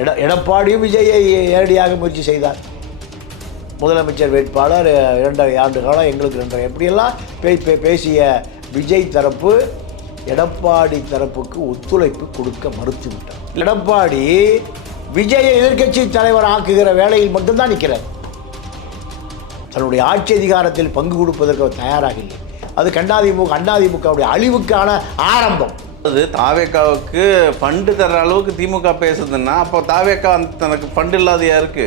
எடப்பாடியும் விஜயை நேரடியாக முயற்சி செய்தார். முதலமைச்சர் வேட்பாளர் 2.5 ஆண்டு காலம் எங்களுக்கு 2.5 எப்படியெல்லாம் பேசிய விஜய் தரப்பு எடப்பாடி தரப்புக்கு ஒத்துழைப்பு கொடுக்க மறுத்துவிட்டார். எடப்பாடி விஜயை எதிர்க்கட்சி தலைவர் ஆக்குகிற வேலையில் மட்டும்தான் நிற்கிறார். தன்னுடைய ஆட்சி அதிகாரத்தில் பங்கு கொடுப்பதற்கு அவர் தயாராக இல்லை. அது அண்ணாதிமுகவுடைய அழிவுக்கான ஆரம்பம். அது தாவேக்காவுக்கு ஃபண்டு தர்ற அளவுக்கு திமுக பேசுதுன்னா அப்போ தாவேக்கா தனக்கு ஃபண்டு இல்லாத யாருக்கு?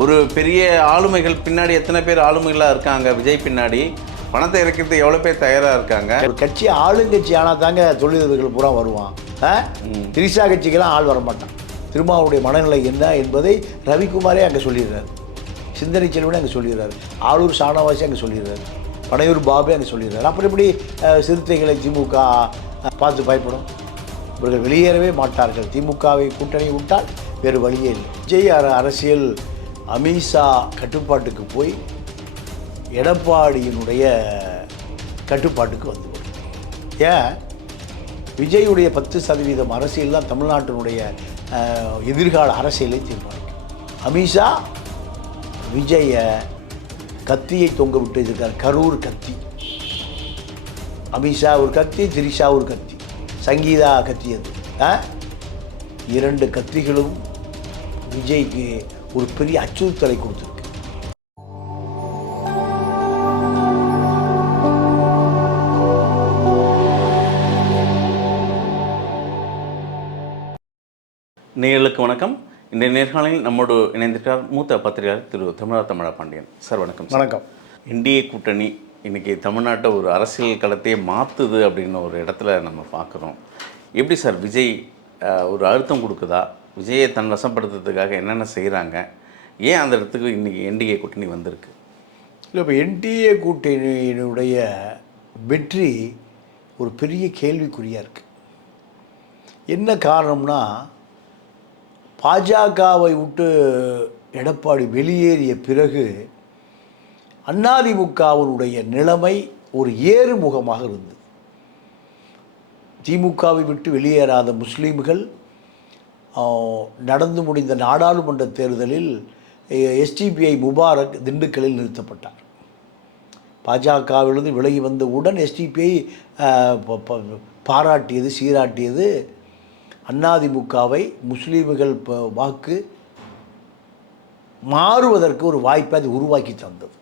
ஒரு பெரிய ஆளுமைகள் பின்னாடி எத்தனை பேர் ஆளுமைகளாக இருக்காங்க? விஜய் பின்னாடி பணத்தை இறக்கிறதுக்கு எவ்வளோ பேர் தயாராக இருக்காங்க? ஒரு கட்சி ஆளுங்கட்சி ஆனால் தாங்க தொழிலதிபர்கள் பூரா வருவான். திரிசா கட்சிக்கெல்லாம் ஆள் வரமாட்டான். திருமாவுடைய மனநிலை என்ன என்பதை ரவிக்குமாரே அங்கே சொல்லிடுறாரு, சிந்தனை செல்வனே அங்கே சொல்லிடுறாரு, ஆளூர் ஷானவாசி அங்கே சொல்லிடுறாரு, பனையூர் பாபே அங்கே சொல்லிடுறாரு. அப்புறம் எப்படி சிறுத்தைகளை திமுக பார்த்து பயப்படும்? இவர்கள் வெளியேறவே மாட்டார்கள். திமுகவை கூட்டணி விட்டால் வேறு வழியே இல்லை. விஜய் அரசியல் அமித்ஷா கட்டுப்பாட்டுக்கு போய் எடப்பாடியினுடைய கட்டுப்பாட்டுக்கு வந்துவிடும். ஏன்? விஜயுடைய 10% அரசியல் தான் தமிழ்நாட்டினுடைய எதிர்கால அரசியலை தீர்மானிக்கும். அமித்ஷா விஜயை கத்தியை தொங்க விட்டு இருக்கார். கரூர் கத்தி. அமித்ஷா ஒரு கத்தி, திரிஷா ஒரு கத்தி, சங்கீதா கத்தி. அது 2 கத்திகளும் விஜய்க்கு ஒரு பெரிய அச்சுறுத்தலை கொடுத்துருக்கு. நேயர்களுக்கு வணக்கம். இந்த நேர்காணலில் நம்மோடு இணைந்திருக்கிறார் மூத்த பத்திரிகையாளர் திரு தமிழா பாண்டியன் சார். வணக்கம். வணக்கம். என்டிஏ கூட்டணி இன்றைக்கி தமிழ்நாட்டை ஒரு அரசியல் களத்தையே மாற்றுது அப்படின்னு ஒரு இடத்துல நம்ம பார்க்குறோம். எப்படி சார் விஜய் ஒரு அழுத்தம் கொடுக்குதா? விஜயை தன் வசப்படுத்துறதுக்காக என்னென்ன செய்கிறாங்க? ஏன் அந்த இடத்துக்கு இன்றைக்கி என்டிஏ கூட்டணி வந்திருக்கு? இல்லை, இப்போ என்டிஏ கூட்டணியினுடைய வெற்றி ஒரு பெரிய கேள்விக்குறியாக இருக்குது. என்ன காரணம்னா, பாஜகவை விட்டு எடப்பாடி வெளியேறிய பிறகு அதிமுகவினுடைய நிலைமை ஒரு ஏறுமுகமாக இருந்தது. திமுகவை விட்டு வெளியேறாத முஸ்லீம்கள் நடந்து முடிந்த நாடாளுமன்ற தேர்தலில் எஸ்டிபிஐ முபாரக் திண்டுக்கல்லில் நிறுத்தப்பட்டார். பாஜகவிலிருந்து விலகி வந்தவுடன் எஸ்டிபிஐ பாராட்டியது, சீராட்டியது. அதிமுகவை முஸ்லீம்கள் வாக்கு மாறுவதற்கு ஒரு வாய்ப்பை அது உருவாக்கி தந்தது.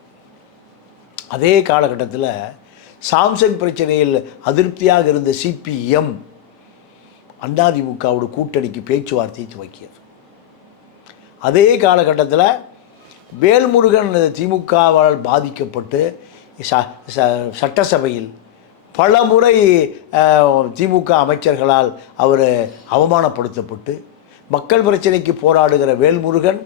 அதே காலகட்டத்தில் சாம்சங் பிரச்சனையில் அதிருப்தியாக இருந்த சிபிஎம் அதிமுகவோட கூட்டணிக்கு பேச்சுவார்த்தையை துவக்கியது. அதே காலகட்டத்தில் வேல்முருகன் திமுகவால் பாதிக்கப்பட்டு சட்டசபையில் பல முறை திமுக அமைச்சர்களால் அவர் அவமானப்படுத்தப்பட்டு மக்கள் பிரச்சனைக்கு போராடுகிற வேல்முருகன்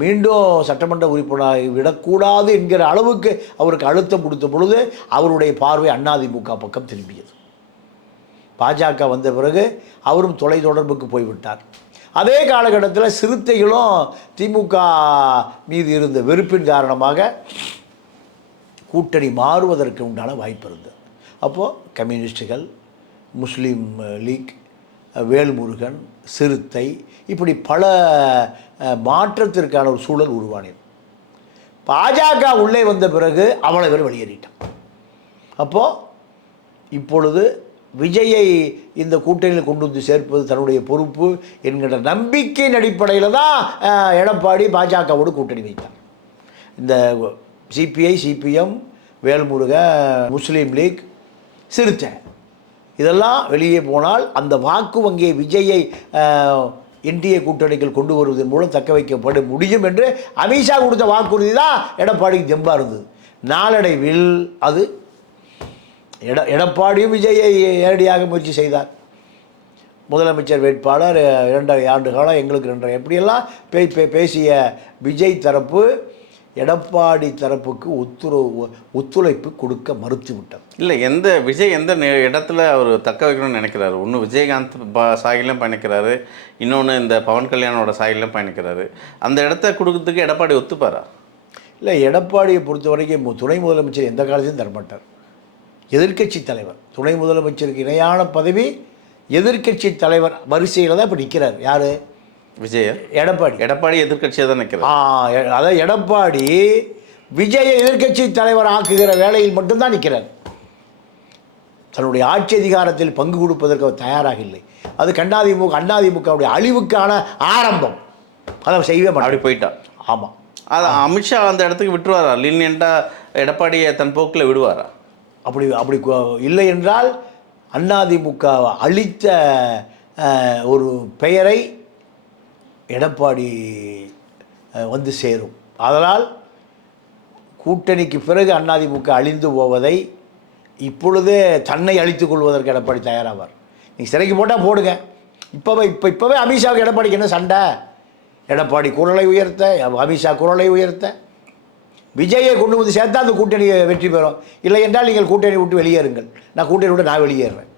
மீண்டும் சட்டமன்ற உறுப்பினராக விடக்கூடாது என்கிற அளவுக்கு அவருக்கு அழுத்தம் கொடுத்த பொழுது அவருடைய பார்வை அதிமுக பக்கம் திரும்பியது. பாஜக வந்த பிறகு அவரும் தொலைத்தொடர்புக்கு போய்விட்டார். அதே காலகட்டத்தில் சிறுத்தைகளும் திமுக மீது இருந்த வெறுப்பின் காரணமாக கூட்டணி மாறுவதற்கு உண்டான வாய்ப்பு இருந்தது. அப்போது கம்யூனிஸ்டுகள், முஸ்லீம் லீக், வேல்முருகன், சிறுத்தை, இப்படி பல மாற்றத்திற்கான ஒரு சூழல் உருவானது. பாஜக உள்ளே வந்த பிறகு அவ்வளோ பேர் வெளியேறிட்டான். அப்போது இப்பொழுது விஜயை இந்த கூட்டணியில் கொண்டு வந்து சேர்ப்பது தன்னுடைய பொறுப்பு என்கிற நம்பிக்கையின் அடிப்படையில் தான் எடப்பாடி பாஜகவோடு கூட்டணி வைத்தார். இந்த சிபிஐ, சிபிஎம், வேல்முருக, முஸ்லீம் லீக், சிறுத்தை இதெல்லாம் வெளியே போனால் அந்த வாக்கு வங்கியை விஜயை என்டிஏ கூட்டணிகள் கொண்டு வருவதன் மூலம் தக்க வைக்கப்பட முடியும் என்று அமித்ஷா கொடுத்த வாக்குறுதி தான் எடப்பாடிக்கு தெம்பாக இருந்தது. நாளடைவில் அது எடப்பாடியும் விஜயை நேரடியாக முயற்சி செய்தார். முதலமைச்சர் வேட்பாளர் 2.5 ஆண்டு காலம் எங்களுக்கு 2.5 எப்படியெல்லாம் பேசிய விஜய் தரப்பு எடப்பாடி தரப்புக்கு ஒத்துழைப்பு கொடுக்க மறுத்துவிட்டார். இல்லை, விஜய் எந்த இடத்துல அவர் தக்க வைக்கணும்னு நினைக்கிறாரு? ஒன்று விஜயகாந்த் சாயிலும் பயணிக்கிறாரு, இன்னொன்று இந்த பவன் கல்யாணோட சாயிலும் பயணிக்கிறாரு. அந்த இடத்த கொடுக்கறதுக்கு எடப்பாடி ஒத்துப்பாரா? இல்லை, எடப்பாடியை பொறுத்த வரைக்கும் துணை முதலமைச்சர் எந்த காலத்தையும் தரமாட்டார். எதிர்க்கட்சி தலைவர், துணை முதலமைச்சருக்கு இணையான பதவி எதிர்க்கட்சி தலைவர் வரிசையில் தான் இப்போ நிற்கிறார். யார்? விஜய எடப்பாடி எதிர்க்கட்சியாக தான் நிற்கிறார். அதாவது எடப்பாடி விஜயை எதிர்க்கட்சி தலைவர் ஆக்குகிற வேலையில் மட்டும்தான் நிற்கிறார். தன்னுடைய ஆட்சி அதிகாரத்தில் பங்கு கொடுப்பதற்கு அவர் தயாராக இல்லை. அது அண்ணாதிமுகவுடைய அழிவுக்கான ஆரம்பம். அதை செய்யவே மாட்டார். அப்படி போயிட்டா. ஆமாம். அது அமித்ஷா அந்த இடத்துக்கு விட்டுருவாரா? லீனியண்டாக எடப்பாடியை தன் போக்கில் விடுவாரா? அப்படி இல்லை என்றால் அதிமுக அளித்த ஒரு பெயரை எடப்பாடி வந்து சேரும். அதனால் கூட்டணிக்கு பிறகு அதிமுக அழிந்து போவதை இப்பொழுதே தன்னை அழித்துக் கொள்வதற்கு எடப்பாடி தயாராவார். நீங்கள் சிறைக்கு போட்டால் போடுங்க. இப்போவே அமித்ஷாவுக்கு எடப்பாடிக்கு என்ன சண்டை? எடப்பாடி குரலை உயர்த்த, அமித்ஷா குரலை உயர்த்த, விஜயை கொண்டு வந்து சேர்த்தா அந்த கூட்டணி வெற்றி பெறும். இல்லை என்றால் நீங்கள் கூட்டணி விட்டு வெளியேறுங்கள், நான் கூட்டணி விட்டு நான் வெளியேறேன்.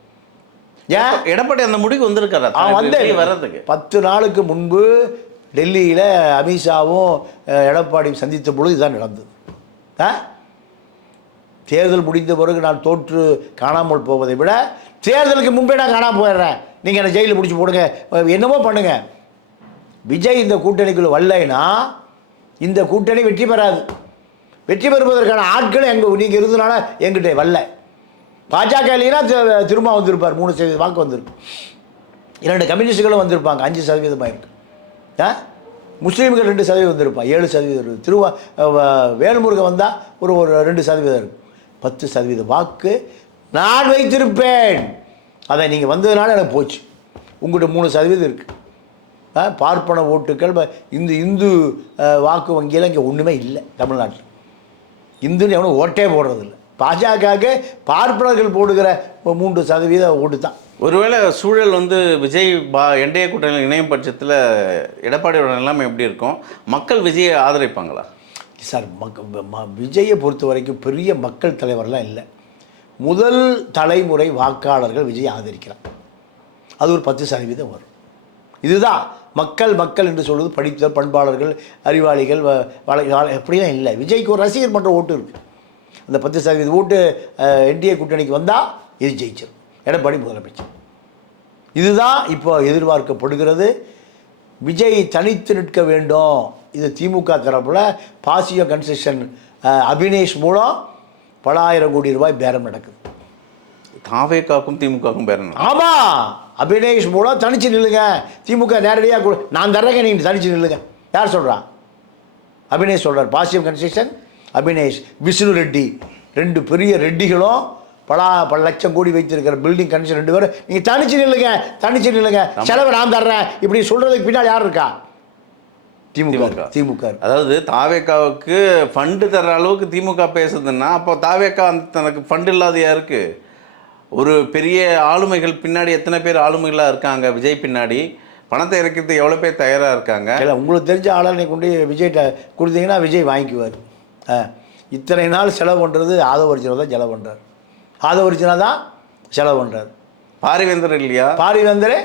ஏன் எடப்பாடி அந்த முடிவு வந்திருக்காரு? வந்து வர்றதுக்கு 10 நாளுக்கு முன்பு டெல்லியில் அமித்ஷாவும் எடப்பாடியும் சந்தித்த பொழுது இதுதான் நடந்தது. தேர்தல் முடிந்த பிறகு நான் தோற்று காணாமல் போவதை விட தேர்தலுக்கு முன்பே நான் காணாமல் போயிடுறேன், நீங்கள் என்னை ஜெயிலில் பிடிச்சி போடுங்க, என்னமோ பண்ணுங்க. விஜய் இந்த கூட்டணிக்குள்ள வரலைன்னா இந்த கூட்டணி வெற்றி பெறாது. வெற்றி பெறுவதற்கான ஆட்கள் நீங்கள் இருந்தனால எங்கிட்ட வரல. பாஜக இல்லைன்னா திரும்ப வந்திருப்பார். 3% வாக்கு வந்திருக்கு. 2 கம்யூனிஸ்டுகளும் வந்திருப்பாங்க. 5% இருக்கு. முஸ்லீம்கள் 2% வந்திருப்பான். 7% இருக்குது. வேல்முருகன் வந்தால் ஒரு 2% இருக்குது. 10% வாக்கு நான் வைத்திருப்பேன். அதை நீங்கள் வந்ததுனால எனக்கு போச்சு. உங்கள்கிட்ட 3% இருக்குது. பார்ப்பன ஓட்டுக்கள் இந்து வாக்கு வங்கியில் இங்கே ஒன்றுமே இல்லை. தமிழ்நாட்டில் இந்துன்னு எவனும் ஓட்டே போடுறதில்லை. பாஜகவுக்கு பார்ப்பனர்கள் போடுகிற 3% ஓட்டு தான். ஒருவேளை சூழல் விஜய் என்டிஏ கூட்டணியில் இணையும் பட்சத்தில் எடப்பாடியோட நிலைமை எப்படி இருக்கும்? மக்கள் விஜயை ஆதரிப்பாங்களா? சார், விஜயை பொறுத்த வரைக்கும் பெரிய மக்கள் தலைவர்லாம் இல்லை. முதல் தலைமுறை வாக்காளர்கள் விஜயை ஆதரிக்கிறார். அது ஒரு 10% வரும். இதுதான் மக்கள் என்று சொல்வது படித்த பண்பாளர்கள், அறிவாளிகள், எப்படிலாம் இல்லை. விஜய்க்கு ஒரு ரசிகர் மன்ற ஓட்டு இருக்குது. அந்த 10% ஓட்டு என்டிஏ கூட்டணிக்கு வந்தால் இது ஜெயிச்சிடும். எடப்பாடி முதலமைச்சர். இதுதான் இப்போ எதிர்பார்க்கப்படுகிறது. விஜய் தனித்து நிற்க வேண்டும். இது திமுக தரப்பில் பாசியோ கன்செஷன் அபினேஷ் மூலம் பல ஆயிரம் கோடி ரூபாய் பேரம் நடக்குது. தாவேக்காக்கும் திமுகவுக்கும் பேரம். ஆமாம், அபினேஷ் மூலம் தனிச்சு நில்லுங்க. திமுக நேரடியாக நான் தர்றேங்க, நீங்கள் தனிச்சு நில்லுங்க. யார் சொல்கிறா? அபினேஷ் சொல்கிறார். பாசியம் கன்ஸ்ட்ரக்ஷன் அபினேஷ், விஷ்ணு ரெட்டி, 2 பெரிய ரெட்டிகளும் பல லட்சம் கோடி வைத்திருக்கிற பில்டிங் கன்ஸ்ட்ரக்ஷன் 2 பேரும் நீங்கள் தனிச்சு நில்லுங்க, செலவை நான் தர்றேன் இப்படி சொல்கிறதுக்கு பின்னால் யார் இருக்கா? திமுக. அதாவது தாவேக்காவுக்கு ஃபண்டு தர்ற அளவுக்கு திமுக பேசுதுன்னா அப்போ தாவேக்கா தனக்கு ஃபண்டு இல்லாத யாருக்கு? ஒரு பெரிய ஆளுமைகள் பின்னாடி எத்தனை பேர் ஆளுமைகளாக இருக்காங்க? விஜய் பின்னாடி பணத்தை இறக்கிறதுக்கு எவ்வளோ பேர் தயாராக இருக்காங்க? இல்லை, உங்களுக்கு தெரிஞ்ச ஆளனை கொண்டு விஜய்கிட்ட கொடுத்தீங்கன்னா விஜய் வாங்கிக்குவார். இத்தனை நாள் செலவு பண்ணுறது ஆதவர்ஜினா தான் செலவு பண்ணுறார். ஆதவர்ஜினா தான் செலவு பண்ணுறார். பாரிவேந்தர் இல்லையா? பாரிவேந்தர்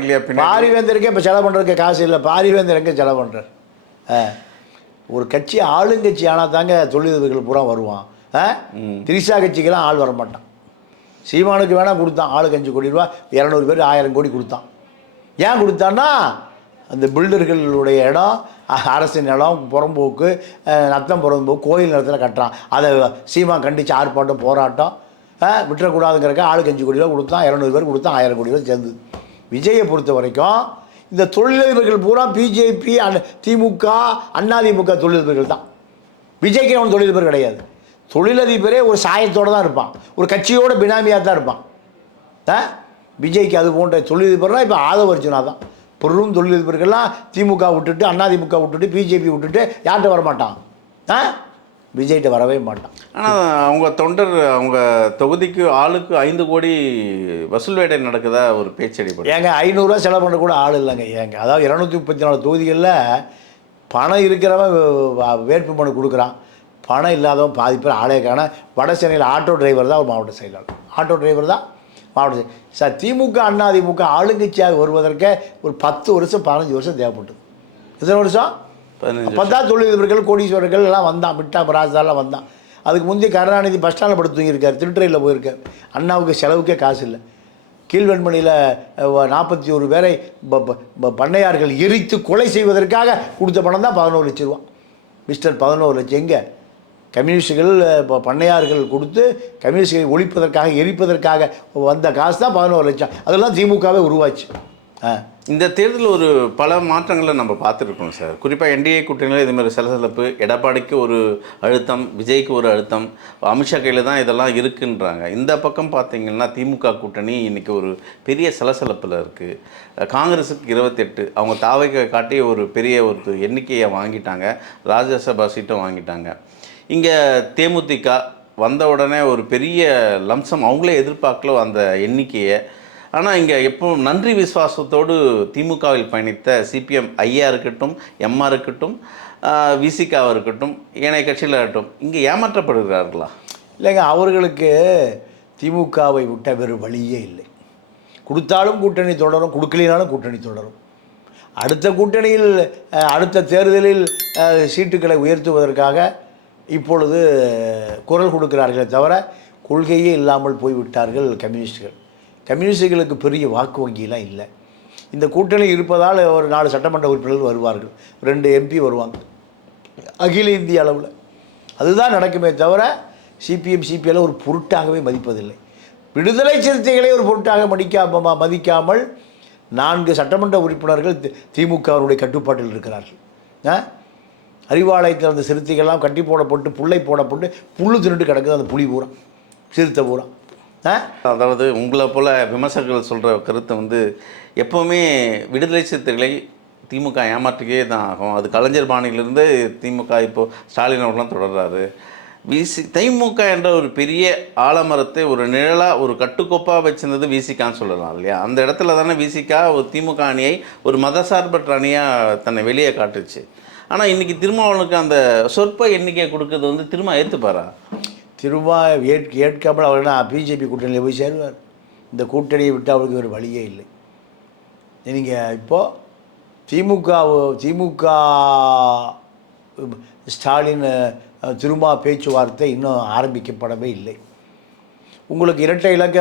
இல்லையா? பாரிவேந்தருக்கே இப்போ செலவு பண்ணுறதுக்கு காசு இல்லை. பாரிவேந்தர் எங்கே செலவு பண்ணுறார்? ஒரு கட்சி ஆளுங்கட்சி ஆனால் தாங்க தொழிலதிபர்கள் பூரா வருவான். திரிசா கட்சிக்கெல்லாம் ஆள் வரமாட்டான். சீமானுக்கு வேணால் கொடுத்தான், ஆளுக்கு 5 கோடி ரூபா, 200 பேர் 1000 கோடி கொடுத்தான். ஏன் கொடுத்தான்னா அந்த பில்டர்களுடைய இடம், அரசின் இடம், புறம்போக்கு, நத்தம் புறம்போக்கு, கோயில் நிலத்தில் கட்டுறான். அதை சீமா கண்டித்து ஆர்ப்பாட்டம் போராட்டம் விட்டுறக்கூடாதுங்கிறக்க ஆளுக்கு 5 கோடி ரூபா கொடுத்தான், 200 பேர் கொடுத்தான், 1000 கோடி ரூபா சேர்ந்து. விஜயை பொறுத்த வரைக்கும் இந்த தொழிலதிபர்கள் பூரா பிஜேபி, திமுக, அதிமுக தொழிலதிபர்கள் தான். விஜய்க்கு அவன் தொழிலதிபர் கிடையாது. தொழிலதிபரே ஒரு சாயத்தோடு தான் இருப்பான், ஒரு கட்சியோட பினாமியாக தான் இருப்பான். விஜய்க்கு அது போன்ற தொழிலதிபர்லாம் இப்போ ஆதவர்ஜுனா தான். பெரும் தொழிலதிபர்கள்லாம் திமுக விட்டுட்டு, அதிமுக விட்டுட்டு, பிஜேபி விட்டுட்டு யார்கிட்ட வரமாட்டான்? விஜய்கிட்ட வரவே மாட்டான். ஆனால் அவங்க தொண்டர், அவங்க தொகுதிக்கு ஆளுக்கு 5 கோடி வசூல் வேட்டை நடக்குதா ஒரு பேச்சடி? ஏங்க 500 ரூபா செலவு பண்ண கூட ஆள் இல்லைங்க. ஏங்க அதாவது 234 தொகுதிகளில் பணம் இருக்கிறவன் வேட்பு மனு கொடுக்குறான், பணம் இல்லாதவன் பாதி பேர் ஆளே காண. வட சென்னையில் ஆட்டோ டிரைவர் தான் ஒரு மாவட்ட செயலாளர். ஆட்டோ டிரைவர் தான் மாவட்ட சார். திமுக அதிமுக ஆளுங்கட்சியாக வருவதற்கு ஒரு 10 வருஷம் 15 வருஷம் தேவைப்பட்டது. எத்தனை வருஷம்? 10 தொழிலதிபர்கள், கோடீஸ்வரர்கள் எல்லாம் வந்தான். மிட்டா ராஜாலாம் வந்தான். அதுக்கு முந்தைய கருணாநிதி பஸ் ஸ்டாண்டில் படுத்து தூங்கியிருக்கார், திருட்டுறையில் போயிருக்கார். அண்ணாவுக்கு செலவுக்கே காசு இல்லை. கீழ்வெண்மணியில் 41 பேரை பண்ணையார்கள் எரித்து கொலை செய்வதற்காக கொடுத்த பணம் தான் 11 லட்சம் ரூபா. மிஸ்டர் 11 லட்சம் எங்கே? கம்யூனிஸ்டுகள் பண்ணையார்கள் கொடுத்து கம்யூனிஸ்டுகளை ஒழிப்பதற்காக எரிப்பதற்காக வந்த காசு தான் 11 லட்சம். அதெல்லாம் திமுகவே உருவாச்சு. இந்த தேர்தலில் ஒரு பல மாற்றங்களை நம்ம பார்த்துருக்கோம் சார். குறிப்பாக என்டிஏ கூட்டணியில் இதுமாதிரி சலசலப்பு, எடப்பாடிக்கு ஒரு அழுத்தம், விஜய்க்கு ஒரு அழுத்தம், அமித்ஷா கையில் தான் இதெல்லாம் இருக்குன்றாங்க. இந்த பக்கம் பார்த்தீங்கன்னா திமுக கூட்டணி இன்றைக்கி ஒரு பெரிய சலசலப்பில் இருக்குது. காங்கிரஸுக்கு 28, அவங்க தாவைக்கு காட்டி ஒரு பெரிய ஒரு எண்ணிக்கையை வாங்கிட்டாங்க, ராஜ்யசபா சீட்டும் வாங்கிட்டாங்க. இங்கே தேமுதிக வந்த உடனே ஒரு பெரிய லம்சம் அவங்களே எதிர்பார்க்கல அந்த எண்ணிக்கையை. ஆனால் இங்கே எப்போ நன்றி விசுவாசத்தோடு திமுகவில் பயணித்த சிபிஎம் ஐயா இருக்கட்டும், எம்ஆர் இருக்கட்டும், விசிகாவாக இருக்கட்டும், ஏனைய கட்சியில் இருக்கட்டும், இங்கே ஏமாற்றப்படுகிறார்களா? இல்லைங்க, அவர்களுக்கு திமுகவை விட்ட வேறு வழியே இல்லை. கொடுத்தாலும் கூட்டணி தொடரும், கொடுக்கலினாலும் கூட்டணி தொடரும். அடுத்த கூட்டணியில் அடுத்த தேர்தலில் சீட்டுக்களை உயர்த்துவதற்காக இப்பொழுது குரல் கொடுக்கிறார்களே தவிர கொள்கையே இல்லாமல் போய்விட்டார்கள் கம்யூனிஸ்டுகள். கம்யூனிஸ்டுகளுக்கு பெரிய வாக்கு வங்கியெல்லாம் இல்லை. இந்த கூட்டணி இருப்பதால் ஒரு 4 சட்டமன்ற உறுப்பினர்கள் வருவார்கள், 2 எம்பி வருவாங்க அகில இந்திய அளவில். அதுதான் நடக்குமே தவிர சிபிஎம் சிபிஎல் ஒரு பொருட்டாகவே மதிப்பதில்லை. விடுதலை சிறுத்தைகளை ஒரு பொருட்டாக மதிக்காமல் 4 சட்டமன்ற உறுப்பினர்கள் திமுகவுடைய கட்டுப்பாட்டில் இருக்கிறார்கள். அறிவாலயத்தில் அந்த சிறுத்தைகள்லாம் கட்டி போடப்பட்டு புள்ளை போடப்பட்டு புல்லு திருட்டு கிடக்குது அந்த புலி பூரா, சிறுத்தை பூரா. அதாவது உங்களை போல் விமர்சகர்கள் சொல்கிற கருத்தை வந்து எப்போவுமே விடுதலை சிறுத்தைகளை திமுக ஏமாற்றிக்கே தான் ஆகும். அது கலைஞர் பாணியிலிருந்து திமுக இப்போது ஸ்டாலின் அவர்களாம் தொடர்றாரு. திமுக என்ற ஒரு பெரிய ஆலமரத்தை ஒரு நிழலாக ஒரு கட்டுக்கோப்பாக வச்சிருந்தது விசிகான்னு சொல்லலாம் இல்லையா? அந்த இடத்துல தானே விசிகா ஒரு திமுக அணியை ஒரு மதசார்பற்ற அணியாக தன்னை வெளியே காட்டுச்சு. ஆனால் இன்றைக்கி திருமாவளவனுக்கு அந்த சொற்ப எண்ணிக்கையை கொடுக்கறது வந்து திரும்ப ஏற்றுப்பாரா? திரும்ப ஏற்காமல் அவர் பிஜேபி கூட்டணியில் போய் சேருவார். இந்த கூட்டணியை விட்டு அவருக்கு ஒரு வழியே இல்லை. நீங்கள் இப்போது திமுக ஸ்டாலின் திரும்ப பேச்சுவார்த்தை இன்னும் ஆரம்பிக்கப்படவே இல்லை. உங்களுக்கு இரட்டை இலக்க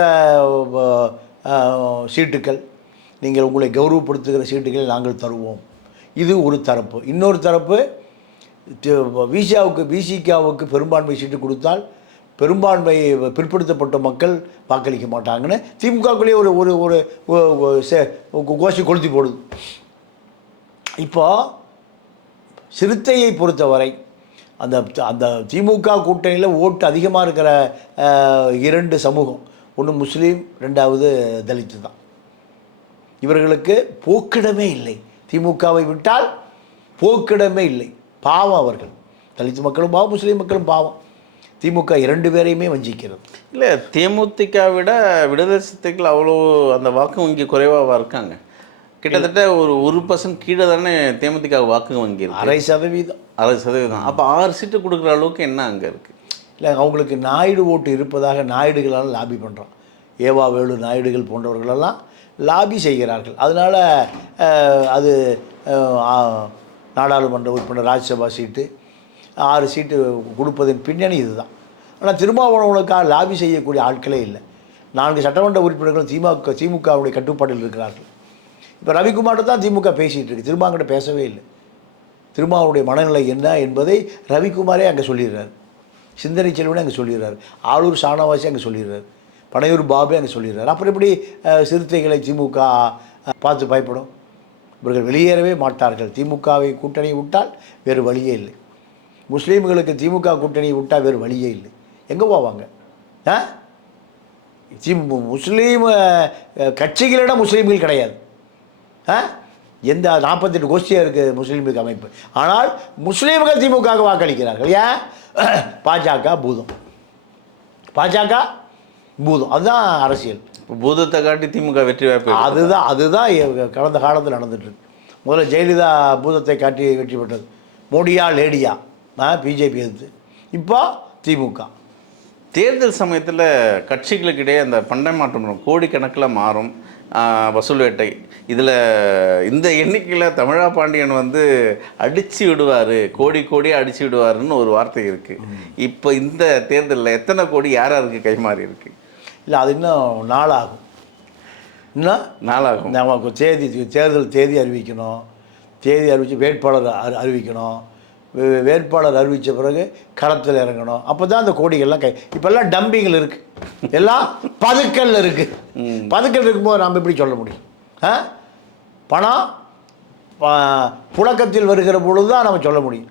சீட்டுக்கள், நீங்கள் உங்களை கௌரவப்படுத்துகிற சீட்டுகளை நாங்கள் தருவோம், இது ஒரு தரப்பு. இன்னொரு தரப்பு விசிகாவுக்கு பெரும்பான்மை சீட்டு கொடுத்தால் பெரும்பான்மை பிற்படுத்தப்பட்ட மக்கள் வாக்களிக்க மாட்டாங்கன்னு திமுகக்குள்ளேயே ஒரு ஒரு ஒரு கோஷி கொளுத்தி போடுது. இப்போ சிறுத்தையை பொறுத்தவரை அந்த அந்த திமுக கூட்டணியில் ஓட்டு அதிகமாக இருக்கிற 2 சமூகம், ஒன்று முஸ்லீம், 2வது தலித்து தான். இவர்களுக்கு போக்கிடமே இல்லை. திமுகவை விட்டால் போக்கிடமே இல்லை. பாவம் அவர்கள். தலித்து மக்களும் பாவம், முஸ்லீம் மக்களும் பாவம். திமுக 2 பேரையுமே வஞ்சிக்கிறது. இல்லை, தேமுதிக விட விடுதலை சிறுத்தைகள் அவ்வளோ அந்த வாக்கு வங்கி குறைவாக இருக்காங்க. கிட்டத்தட்ட ஒரு 1% கீழே தானே தேமுதிக வாக்கு வங்கி இருக்கு. 6%. அப்போ 6 சீட்டு கொடுக்குற அளவுக்கு என்ன அங்கே இருக்குது? இல்லை, அவங்களுக்கு நாயுடு ஓட்டு இருப்பதாக நாயுடுகளால் லாபி பண்ணுறான். ஏவா வேலு நாயுடுகள் போன்றவர்களெல்லாம் லாபி செய்கிறார்கள். அதனால் அது நாடாளுமன்ற உறுப்பினர், ராஜ்யசபா சீட்டு 6 சீட்டு கொடுப்பதன் பின்னணி இதுதான். ஆனால் திருமாவளவனுக்காக லாபி செய்யக்கூடிய ஆட்களே இல்லை. 4 சட்டமன்ற உறுப்பினர்கள் திமுகவுடைய கட்டுப்பாட்டில் இருக்கிறார்கள். இப்போ ரவிக்குமார்கிட்ட தான் திமுக பேசிகிட்டு இருக்கு, திருமாங்கிட்ட பேசவே இல்லை. திருமாவுடைய மனநிலை என்ன என்பதை ரவிக்குமாரே அங்கே சொல்லிடுறாரு, சிந்தனை செல்வனே அங்கே சொல்லிடுறாரு, ஆளூர் ஷானவாசி அங்கே சொல்லிடுறாரு, பனையூர் பாபே அங்கே சொல்லிடுறாரு. அப்புறம் எப்படி சிறுத்தைகளை திமுக பார்த்து பயப்படும்? இவர்கள் வெளியேறவே மாட்டார்கள். திமுகவை கூட்டணி விட்டால் வேறு வழியே இல்லை. முஸ்லீம்களுக்கு திமுக கூட்டணி விட்டால் வேறு வழியே இல்லை. எங்கே போவாங்க? முஸ்லீம் கட்சிகளிடம் முஸ்லீம்கள் கிடையாது. எந்த 48 கோஷ்டியாக இருக்குது முஸ்லீமுக்கு அமைப்பு. ஆனால் முஸ்லீம்கள் திமுக வாக்களிக்கிறார்கள். ஏன்? பாஜக பூதம், பாஜக பூதம். அதுதான் அரசியல். பூதத்தை காட்டி திமுக வெற்றி வாய்ப்பு. அதுதான் கடந்த காலத்தில் நடந்துட்டுருக்கு. முதல்ல ஜெயலலிதா பூதத்தை காட்டி வெற்றி பெற்றது. மோடியா லேடியா பிஜேபி எதிர்த்து. இப்போ திமுக. தேர்தல் சமயத்தில் கட்சிகளுக்கிடையே அந்த பண்டை மாற்றம் கோடிக்கணக்கில் மாறும். வசூல் வேட்டை இதில் இந்த எண்ணிக்கையில் தமிழா பாண்டியன் வந்து அடித்து விடுவார், கோடி அடித்து விடுவாருன்னு ஒரு வார்த்தை இருக்குது. இப்போ இந்த தேர்தலில் எத்தனை கோடி யாராருக்கு கைமாறி இருக்குது? இல்லை, அது இன்னும் நாளாகும். இன்னும் நாளாகும். நமக்கு தேர்தல் தேதி அறிவிக்கணும், தேதி அறிவித்து வேட்பாளர் அறிவிக்கணும், வேட்பாளர் அறிவித்த பிறகு களத்தில் இறங்கணும். அப்போ தான் அந்த கோடிகள்லாம் இப்போல்லாம் டம்பிங்கில் இருக்குது, எல்லாம் பதுக்கல் இருக்குது. பதுக்கல் இருக்கும்போது நம்ம எப்படி சொல்ல முடியும்? பணம் புழக்கத்தில் வருகிற பொழுது தான் நம்ம சொல்ல முடியும்.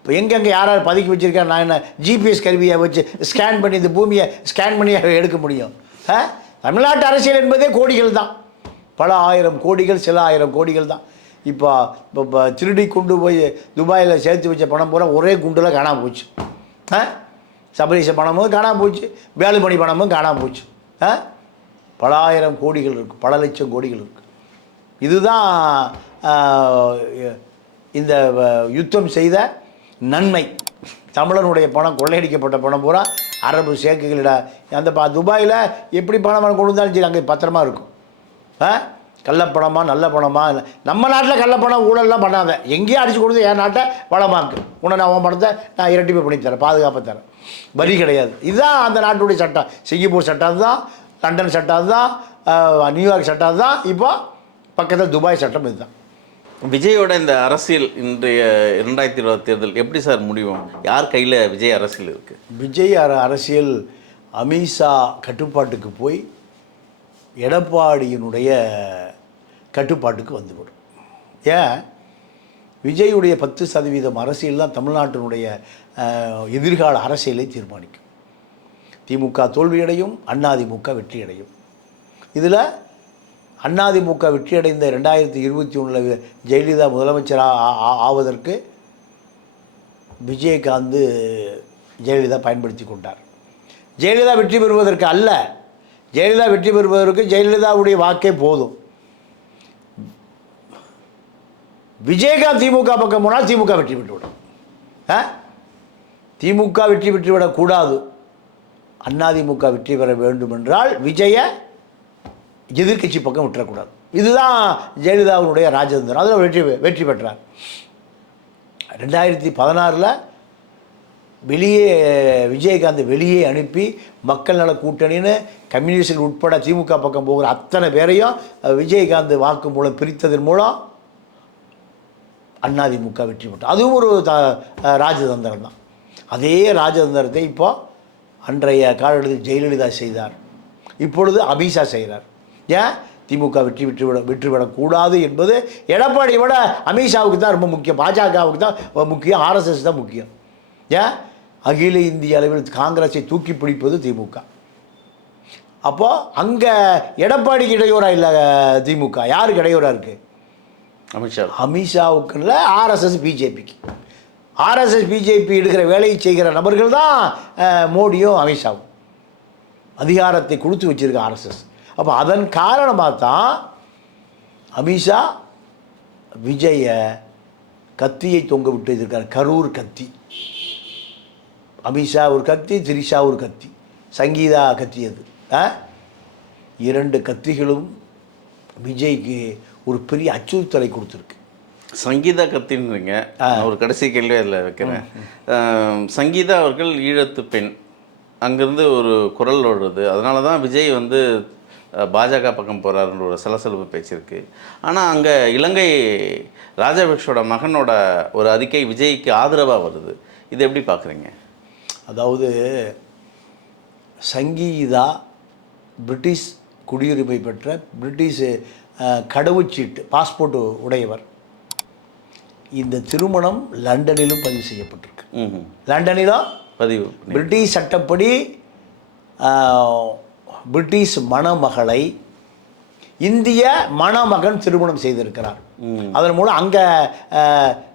இப்போ எங்கெங்கே யாராவது பதுக்கி வச்சுருக்கேன், நான் என்ன ஜிபிஎஸ் கருவியை வச்சு ஸ்கேன் பண்ணி இந்த பூமியை ஸ்கேன் பண்ணி எடுக்க முடியும்? தமிழ்நாட்டு அரசியல் என்பதே கோடிகள் தான், பல ஆயிரம் கோடிகள், சில ஆயிரம் கோடிகள் தான். இப்போ திருடி கொண்டு போய் துபாயில் சேர்த்து வச்ச பணம் பூரா ஒரே குண்டில் காணாமல் போச்சு. சபரீச பணமும் காணாமல் போச்சு, வேலுமணி பணமும் காணாமல் போச்சு. பல ஆயிரம் கோடிகள் இருக்குது, பல லட்சம் கோடிகள் இருக்குது. இதுதான் இந்த யுத்தம் செய்த நன்மை. தமிழனுடைய பணம், கொள்ளையடிக்கப்பட்ட பணம் பூரா அரபு சேக்குகளிட அந்த துபாயில் எப்படி பணம் கொண்டு வந்தாலும் சரி அங்கே பத்திரமா இருக்கும். கள்ளப்பணமா நல்ல பணமா? இல்லை, நம்ம நாட்டில் கள்ளப்பணம் ஊழல்லாம் பண்ணாத, எங்கேயும் அடித்து கொடுத்து என் நாட்டை வளமாக்கு, உன்னை நான் உன் பணத்தை நான் இரட்டிப்பு பண்ணி தரேன், பாதுகாப்பாக தரேன், வரி கிடையாது. இதுதான் அந்த நாட்டுடைய சட்டம். சிங்கப்பூர் சட்டம் அதுதான், லண்டன் சட்டம் அதுதான், நியூயார்க் சட்டம் அதுதான், இப்போ பக்கத்தில் துபாய் சட்டம் இதுதான். விஜயோட இந்த அரசியல் இன்றைய 2020 தேர்தல் எப்படி சார் முடிவும்? யார் கையில் விஜய் அரசியல் இருக்குது? விஜய் அரசியல் அமித்ஷா கட்டுப்பாட்டுக்கு போய் எடப்பாடியினுடைய கட்டுப்பாட்டுக்கு வந்துவிடும். ஏன்? விஜயுடைய 10% அரசியல் தான் தமிழ்நாட்டினுடைய எதிர்கால அரசியலை தீர்மானிக்கும். திமுக தோல்வியடையும், அதிமுக வெற்றியடையும். இதில் அதிமுக வெற்றியடைந்த 2021 ஜெயலலிதா முதலமைச்சராக ஆவதற்கு விஜயகாந்த் ஜெயலலிதா பயன்படுத்தி கொண்டார். ஜெயலலிதா வெற்றி பெறுவதற்கு அல்ல, ஜெயலலிதா வெற்றி பெறுவதற்கு ஜெயலலிதாவுடைய வாக்கே போதும். விஜயகாந்த் திமுக பக்கம் போனால் திமுக வெற்றி பெற்றுவிடும். திமுக வெற்றி பெற்றுவிடக்கூடாது, அதிமுக வெற்றி பெற வேண்டும் என்றால் விஜய எதிர்கட்சி பக்கம் விட்டுறக்கூடாது. இதுதான் ஜெயலலிதாவுடைய ராஜதந்திரம். அதில் வெற்றி பெற்றார். 2016 வெளியே விஜயகாந்த் வெளியே அனுப்பி மக்கள் நல கூட்டணின்னு கம்யூனிஸ்டில் உட்பட திமுக பக்கம் போகிற அத்தனை பேரையும் விஜயகாந்த் வாக்கு மூலம் பிரித்ததன் மூலம் அதிமுக வெற்றி பெற்றார். அதுவும் ஒரு ராஜதந்திரம் தான். அதே ராஜதந்திரத்தை இப்போ அன்றைய காலகட்டத்தில் ஜெயலலிதா செய்தார், இப்பொழுது அமித்ஷா செய்கிறார். ஏன்? திமுக வெற்றிவிடக்கூடாது என்பது எடப்பாடியை விட அமித்ஷாவுக்கு தான் ரொம்ப முக்கியம், பாஜகவுக்கு தான் முக்கியம், ஆர்எஸ்எஸ் தான் முக்கியம். ஏன்? அகில இந்திய அளவில் காங்கிரஸை தூக்கி பிடிப்பது திமுக. அப்போது அங்கே எடப்பாடிக்கு இடையூறாக இல்லை திமுக, யாருக்கு இடையூறாக இருக்குது? அமித்ஷாவுக்கு இல்லை, ஆர்எஸ்எஸ் பிஜேபிக்கு. ஆர்எஸ்எஸ் பிஜேபி எடுக்கிற வேலையை செய்கிற நபர்கள் தான் மோடியும் அமித்ஷாவும். அதிகாரத்தை கொடுத்து வச்சிருக்க ஆர்எஸ்எஸ். அப்போ அதன் காரணமாக தான் அமித்ஷா விஜய கத்தியை தொங்க விட்டு இருக்கார். கரூர் கத்தி. அமித்ஷா ஒரு கத்தி, திரிஷா ஒரு கத்தி, சங்கீதா கத்தி. அது 2 கத்திகளும் விஜய்க்கு ஒரு பெரிய அச்சுறுத்தலை கொடுத்துருக்கு. சங்கீதா கத்தின்றீங்க, ஒரு கடைசி கேள்வி அதில் வைக்கிறேன். சங்கீதா அவர்கள் ஈழத்து பெண், அங்கேருந்து ஒரு குரல் ஓடுறது, அதனால தான் விஜய் வந்து பாஜக பக்கம் போகிறாருன்ற ஒரு சலசலப்பு பேச்சிருக்கு. ஆனால் அங்கே இலங்கை ராஜபக்ஷோட மகனோட ஒரு அறிக்கை விஜய்க்கு ஆதரவாக வருது. இது எப்படி பார்க்குறீங்க? அதாவது சங்கீதா பிரிட்டிஷ் குடியுரிமை பெற்ற பிரிட்டிஷ் கடவுச்சீட்டு பாஸ்போர்ட் உடையவர். இந்த திருமணம் லண்டனிலும் பதிவு செய்யப்பட்டிருக்கு. லண்டனிலும் பதிவு. பிரிட்டிஷ் சட்டப்படி பிரிட்டிஷ் மணமகளை இந்திய மணமகன் திருமணம் செய்திருக்கிறார். அதன் மூலம் அங்கே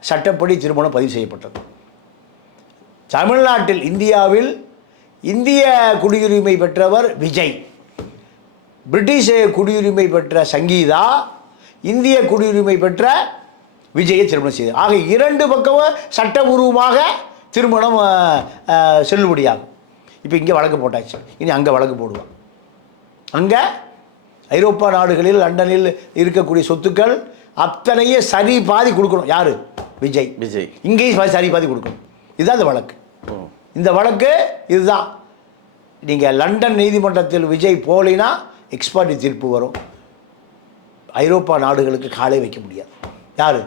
சட்டப்படி திருமணம் பதிவு செய்யப்பட்டது. தமிழ்நாட்டில் இந்தியாவில் இந்திய குடியுரிமை பெற்றவர் விஜய், பிரிட்டிஷ் குடியுரிமை பெற்ற சங்கீதா, இந்திய குடியுரிமை பெற்ற விஜயை திருமணம் செய்தார். ஆக 2 பக்கமும் சட்டபூர்வமாக திருமணம் செல்லுபடியாகும். இப்போ இங்கே வழக்கு போட்டாச்சு, இனி அங்கே வழக்கு போடுவான். அங்கே ஐரோப்பா நாடுகளில் லண்டனில் இருக்கக்கூடிய சொத்துக்கள் அத்தனையே சரி பாதி கொடுக்கணும். யார்? விஜய். இங்கேயும் சரி பாதி கொடுக்கணும். இதுதான் இந்த வழக்கு. இந்த வழக்கு இதுதான். நீங்கள் லண்டன் நீதிமன்றத்தில் விஜய் போலினா எக்ஸ்பர்ட் தீர்ப்பு வரும். ஐரோப்பா நாடுகளுக்கு காலை வைக்க முடியாது. யார்?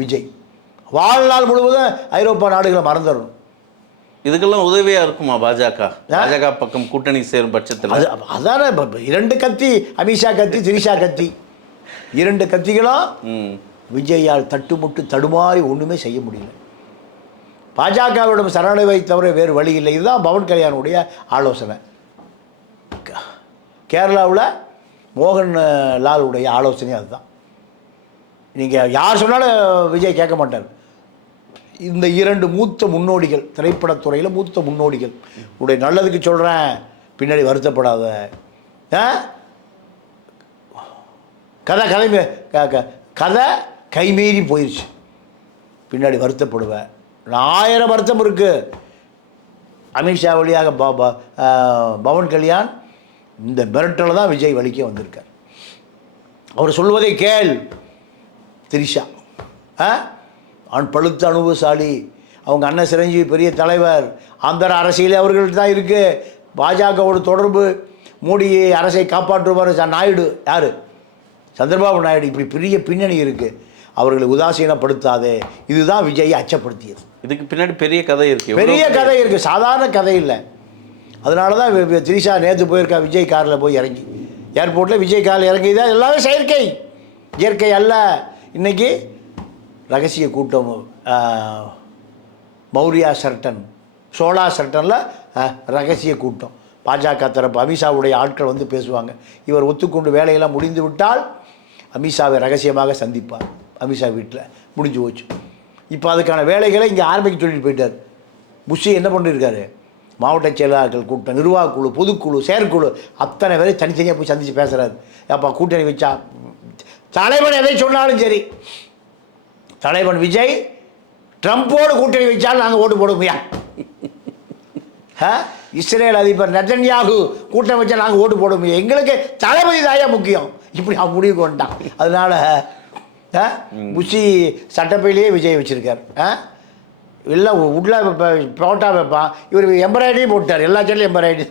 விஜய். வாழ்நாள் முழுவதும் ஐரோப்பா நாடுகளை மறந்துடணும். இதுக்கெல்லாம் உதவியாக இருக்குமா பாஜக பக்கம் கூட்டணி சேரும் பட்சத்தில்? அதான 2 கத்தி, அமித்ஷா கத்தி, திரிஷா கத்தி, 2 கத்திகளும் விஜயால் தட்டுமுட்டு தடுமாறி ஒன்றுமே செய்ய முடியல. பாஜகவிடம் சரணடைவை தவிர வேறு வழி இல்லை. இதுதான் பவன் கல்யாணுடைய ஆலோசனை. கேரளாவில் மோகன் லாலுடைய ஆலோசனை அதுதான். நீங்கள் யார் சொன்னாலும் விஜய் கேட்க மாட்டார். இந்த 2 மூத்த முன்னோடிகள், திரைப்படத்துறையில் மூத்த முன்னோடிகள் உடைய நல்லதுக்கு சொல்கிறேன், பின்னாடி வருத்தப்படாத. கதை கைமீறி போயிடுச்சு, பின்னாடி வருத்தப்படுவேன். 1000 வருத்தம் இருக்குது. அமித்ஷா வழியாக பவன் கல்யாண் இந்த மிரட்டலில் தான் விஜய் வலிக்க வந்திருக்கார். அவர் சொல்வதை கேள் திரிஷா. பழுத்த அனுபவசாலி. அவங்க அண்ணன் சிரஞ்சீவி பெரிய தலைவர். ஆந்திர அரசியல் அவர்கள்ட்ட தான் இருக்குது. பாஜகவோட தொடர்பு. மோடி அரசை காப்பாற்றுவார் நாயுடு. யார்? சந்திரபாபு நாயுடு. இப்படி பெரிய பின்னணி இருக்குது. அவர்களை உதாசீனப்படுத்தாதே. இதுதான் விஜயை அச்சப்படுத்தியது. இதுக்கு பின்னாடி பெரிய கதை இருக்குது. பெரிய கதை இருக்குது, சாதாரண கதை இல்லை. அதனால தான் திரிஷா நேற்று போயிருக்கா விஜய் காரில் போய் இறங்கி. ஏர்போர்ட்டில் விஜய் காரில் இறங்கி தான் எல்லாமே செயற்கை, இயற்கை அல்ல. இன்றைக்கி ரகசிய கூட்டம் மௌரியா சர்டன், சோலா சர்டனில் ரகசிய கூட்டம். பாஜக தரப்பு அமித்ஷாவுடைய ஆட்கள் வந்து பேசுவாங்க. இவர் ஒத்துக்கொண்டு வேலையெல்லாம் முடிந்து விட்டால் அமித்ஷாவை ரகசியமாக சந்திப்பார். அமித்ஷா வீட்டில் முடிஞ்சு போச்சு. இப்போ அதுக்கான வேலைகளை இங்கே ஆரம்பிக்க சொல்லிட்டு போயிட்டார். புஷி என்ன பண்ணியிருக்காரு? மாவட்ட செயலாளர்கள் கூட்டம், நிர்வாக குழு, பொதுக்குழு, செயற்குழு அத்தனை பேரை தனித்தனியாக போய் சந்தித்து பேசுகிறாரு. அப்போ கூட்டணி வச்சா தலைவன் எதை சொன்னாலும் சரி, தலைவன் விஜய் ட்ரம்ப்போடு கூட்டணி வச்சாலும் நாங்கள் ஓட்டு போடுவோம்யா. இஸ்ரேல் அதிபர் நெதன்யாகு கூட்டணி வச்சா நாங்கள் ஓட்டு போடுவோம். எங்களுக்கு தளபதி தாயா முக்கியம். இப்படி அவன் முடிவுக்கு வந்துட்டான். அதனால் புஷி சட்டப்பையிலேயே விஜய் வச்சுருக்கார். இல்லை உள்ள போட்டா வைப்பான். இவர் எம்ப்ராய்டரி போட்டார். எல்லா சேனலும் எம்ப்ராய்டரி.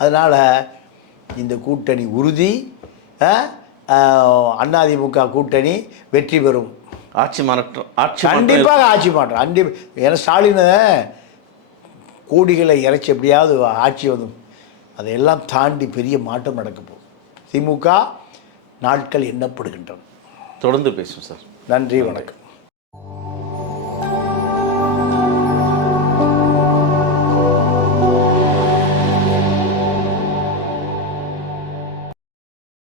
அதனால் இந்த கூட்டணி உறுதி. அதிமுக கூட்டணி வெற்றி பெறும். ஆட்சி மாற்றம், கண்டிப்பாக ஆட்சி மாற்றம். ஏன்னா ஸ்டாலின் கோடிகளை இறைச்சி எப்படியாவது ஆட்சி வரும். அதையெல்லாம் தாண்டி பெரிய மாற்றம் நடக்க போகும். திமுக நாட்கள் எண்ணப்படுகின்றன. தொடர்ந்து பேசுவோம் சார். நன்றி, வணக்கம்.